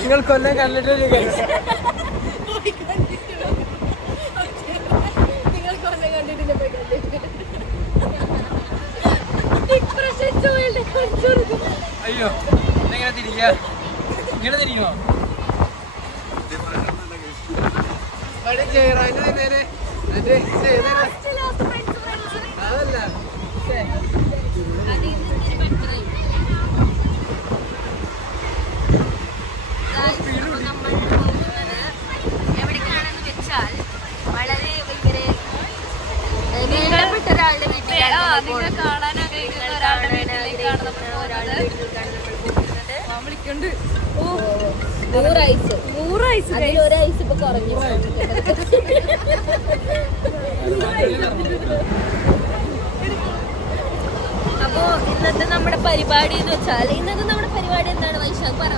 നിങ്ങൾ കൊല്ലം കണ്ടിട്ടില്ല അയ്യോ എങ്ങനെ തിരിക്കുക ഇങ്ങനെ തിരിക്കുമോ അതല്ല എവിടേക്കാണെന്ന് വെച്ചാൽ വളരെ ഭയങ്കര വേണ്ടപ്പെട്ട ഒരാളുടെ വീട്ടിലാണ് കാണാൻ ആഗ്രഹിക്കുന്ന ഒരാളുടെ വീട്ടിലേക്കാണ് വിളിക്കണ്ട്. ഓ 100 ഐസ് അതിലൊരു ഐസ് ഇപ്പൊ കുറഞ്ഞു. അപ്പോ ഇന്നത്തെ നമ്മുടെ പരിപാടി എന്ന് വെച്ചാൽ എന്താണ് വൈശാഖ് പറ?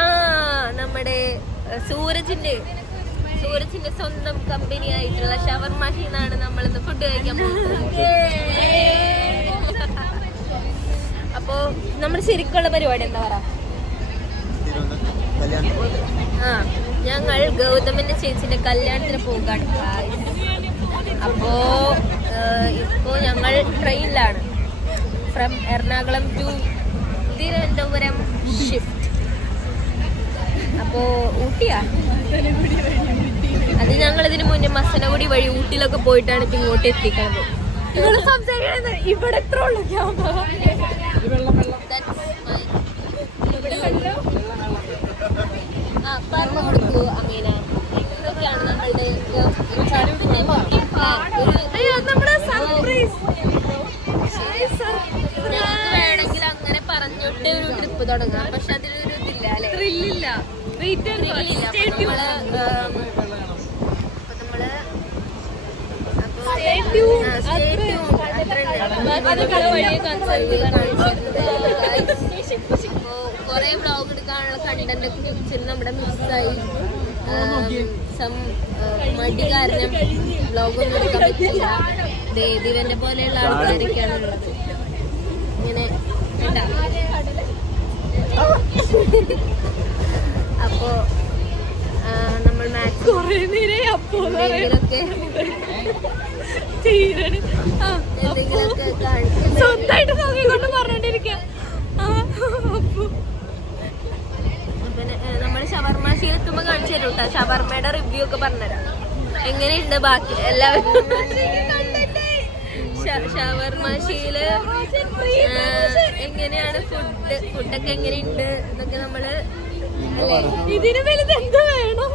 ആ നമ്മുടെ സൂരജിന്റെ സ്വന്തം കമ്പനി ആയിട്ടുള്ള ഷവർമാഷിന്നാണ് നമ്മളിന്ന് ഫുഡ് കഴിക്കാൻ പോകുന്നത്. അപ്പോ നമ്മുടെ ശരിക്കുള്ള പരിപാടി എന്താ പറയാ? ഞങ്ങൾ ഗൗതമന്റെ ചേച്ചിന്റെ കല്യാണത്തിന് പോകാണ്. അപ്പോ ഇപ്പോ ഞങ്ങൾ ട്രെയിനിലാണ് from Ernakulam to Thiruvananthapuram shift. അപ്പോ ഊട്ടിയാ അത് ഞങ്ങൾ ഇതിനു മുന്നേ മസനഗുടി വഴി ഊട്ടിയിലൊക്കെ പോയിട്ടാണ് ഇപ്പൊ ഇങ്ങോട്ട് എത്തിക്കുന്നത്. ഇവിടെ സംസാരിക്കണത് ഇവിടെ എത്ര ഉള്ളു പറഞ്ഞു കൊടുക്കൂ അമീന. ഇതൊക്കെയാണ് നമ്മളുടെ വേണമെങ്കിൽ അങ്ങനെ പറഞ്ഞിട്ട് ഒരു ട്രിപ്പ് തുടങ്ങാം. പക്ഷെ അതിലൊരു ഇതില്ല അല്ലെ, ത്രില്ലില്ല. കൊറേ വ്ളോഗ് എടുക്കാനുള്ള കണ്ടന്റ് ഒക്കെ നമ്മുടെ മിസ്സായി. മടി കാരണം വ്ളോഗൊന്നും എടുക്കാൻ പറ്റില്ല. ദിവന്റെ പോലെയുള്ള ആൾക്കാരൊക്കെയാണ് ഉള്ളത്. ഇങ്ങനെ അപ്പോ നമ്മൾ എന്തെങ്കിലുമൊക്കെ സ്വന്തമായിട്ട് നോക്കിക്കൊണ്ട് പറഞ്ഞോണ്ടിരിക്കാം. പിന്നെ നമ്മൾ ഷവർമാശി എത്തുമ്പോ കാണിച്ചു തരും കേട്ടോ. ഷവർമയുടെ റിവ്യൂ ഒക്കെ പറഞ്ഞുതരാം. എങ്ങനെയുണ്ട് ബാക്കി എല്ലാവരും ഷവർമാശിയില് എങ്ങനെയാണ് ഫുഡൊക്കെ എങ്ങനെയുണ്ട് എന്നൊക്കെ നമ്മള് അല്ലേ. ഇതിന് വലുത് എന്ത് വേണം?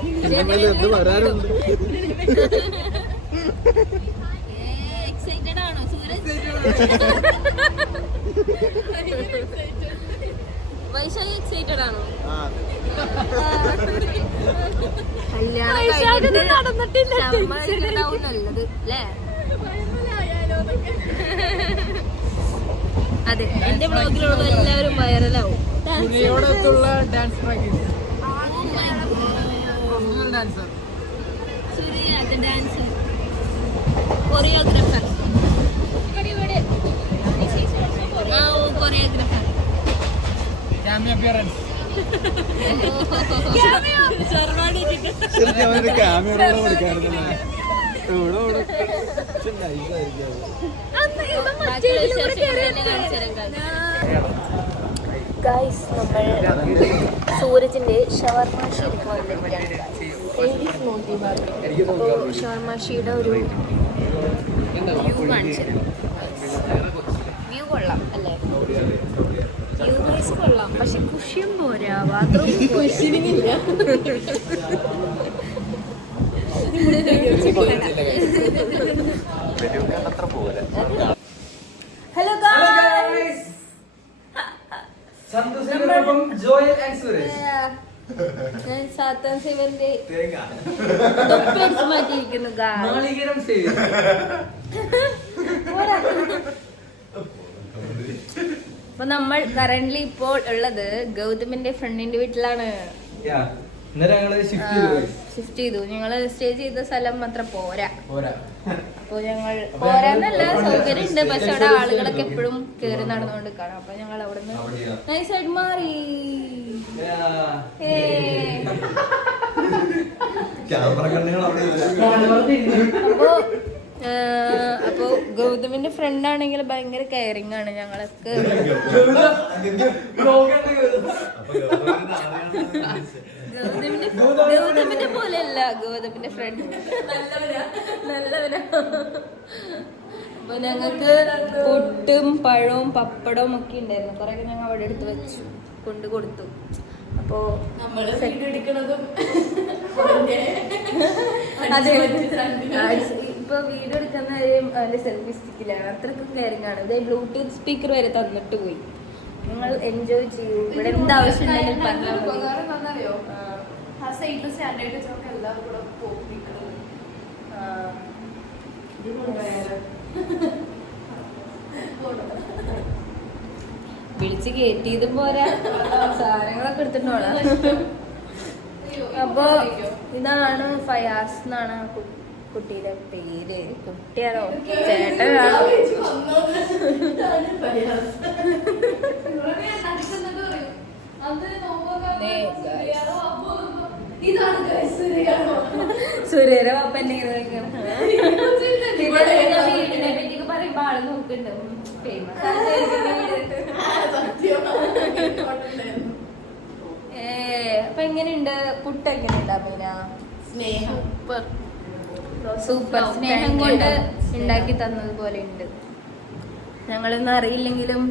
എക്സൈറ്റഡ് ആണോ സൂരജ്? വൈശാഖ് എക്സൈറ്റഡ് ആണോ? കല്യാണം നടന്നിട്ടില്ല നല്ലത് അല്ലേ? അതെ, എന്റെ ബ്ലോഗിലുള്ള എല്ലാവരും വൈറലാവും. കൊറിയോഗ്രാഫർ കൊറിയോഗ്രാഫർ ഗൈസ്, നമ്മൾ സൂരജിന്റെ ഷവർമാഷി എടുക്കാൻ വന്നിരിക്കുകയാണ്. അപ്പോൾ ഷവർമാഷിയുടെ ഒരു വ്യൂ കാണിച്ചുതരാം. വ്യൂ കൊള്ളാം അല്ലേ? വ്യൂ വൈസ് കൊള്ളാം, പക്ഷെ കുഷ്യം പോരാ. ബാത്റൂം കുഷ്യനില്ല. Hello guys, Joel and Suresh. ഞാൻ സാത്താൻ സേവന്റെ മാറ്റിയിരിക്കുന്നു. അപ്പൊ നമ്മൾ കറന്റ്ലി ഇപ്പോൾ ഉള്ളത് ഗൗതമിന്റെ ഫ്രണ്ടിന്റെ വീട്ടിലാണ്. ഇന്നലെ ഞങ്ങള് ഷിഫ്റ്റ് ചെയ്തു. ഷിഫ്റ്റ് ചെയ്തു. ഞങ്ങള് സ്റ്റേ ചെയ്ത സ്ഥലം മാത്രം പോരാ. പോരാ. അപ്പൊ ഞങ്ങൾ പോരാന്നല്ല, സൗകര്യം ഉണ്ട്, പക്ഷെ അവിടെ ആളുകളൊക്കെ എപ്പോഴും കേറി നടന്നുകൊണ്ട് കാണാം. അപ്പൊ ഞങ്ങൾ അവിടുന്ന് നൈസായിട്ട് മാറി. അപ്പൊ ഗൗതമിന്റെ ഫ്രണ്ട് ആണെങ്കിൽ ഭയങ്കര കെയറിങ് ആണ് ഞങ്ങളൊക്കെ. ഗൗതമിന്റെ പോലെയല്ല ഗൗതമിന്റെ ഫ്രണ്ട്, നല്ലവരാ. അപ്പൊ ഞങ്ങക്ക് പുട്ടും പഴവും പപ്പടവും ഒക്കെ ഉണ്ടായിരുന്നു. കുറെ ഞങ്ങൾ അവിടെ എടുത്ത് വെച്ചു, കൊണ്ട് കൊടുത്തു. അപ്പോ ഇപ്പൊ വീഡിയോ എടുക്കുന്ന അതിന്റെ സെൽഫി സ്റ്റിക്കിലാണ്. അത്രക്കും കെയറിംഗ് ആണ്. ഇതേ ബ്ലൂടൂത്ത് സ്പീക്കർ വരെ തന്നിട്ട് പോയി. നിങ്ങൾ എൻജോയ് ചെയ്യൂ. ഇവിടെ എന്താവശ്യം ഉണ്ടെങ്കിൽ പറഞ്ഞാൽ വിളിച്ച് കയറ്റിയതും പോരാ, സാധനങ്ങളൊക്കെ എടുത്തിട്ടോളാം. അപ്പൊ ഇതാണ് ഫയാസ് എന്നാണ് കുട്ടിയുടെ പേര്. കുട്ടിയാണോ ചേട്ടനാണോ? സുരേര പാപ്പന്നെ വീടിനെ പറ്റി പറയുമ്പോ ആള് നോക്കുന്നുണ്ട്. അപ്പൊ എങ്ങനെയുണ്ട് പുട്ട്? എങ്ങനെയുണ്ട് അമീന? സൂപ്പർ. സ്നേഹം കൊണ്ട് ഉണ്ടാക്കി തന്നതുപോലെ ഉണ്ട്. ഞങ്ങളൊന്നും അറിയില്ലെങ്കിലും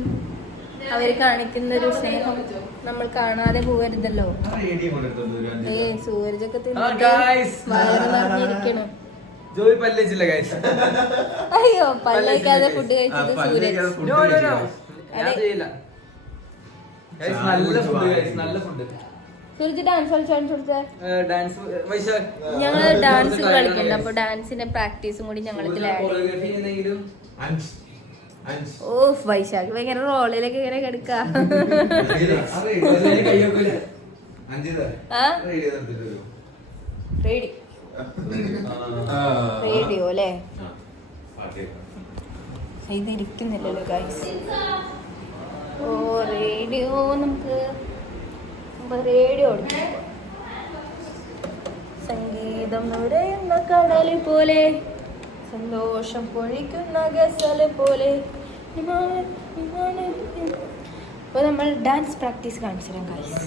അവര് കാണിക്കുന്ന ഒരു സ്നേഹം നമ്മൾ കാണാതെ പോകരുതല്ലോ. സൂരജൊക്കെ നിറഞ്ഞിരിക്കണം. അയ്യോ, പല്ലേക്കാതെ ഫുഡ് കഴിച്ചത് സൂരജ്. സൂരജ് ഡാൻസ് കളിച്ചോടുത്തേ. ഞങ്ങള് ഡാൻസ് കളിക്കണ്ട, അപ്പൊ ഡാൻസിന്റെ പ്രാക്ടീസും കൂടി ഞങ്ങൾ ഇതിൽ ആഡ് ചെയ്യും. ഓ വൈശാഖ് ഭയങ്കര റോളിലൊക്കെ ഇങ്ങനെ കിടക്ക. റേഡിയോ അല്ലേ? ഇതിരിക്കുന്നില്ലല്ലോ ഗൈസ്. ഓ റേഡിയോ, നമുക്ക് റേഡിയോ സംഗീതം നുരയുന്ന കടല് പോലെ, സന്തോഷം പൊഴിക്കുന്ന ഗസല് പോലെ. അപ്പൊ നമ്മൾ ഡാൻസ് പ്രാക്ടീസ് കാണിച്ചു തരാം ഗൈസ്.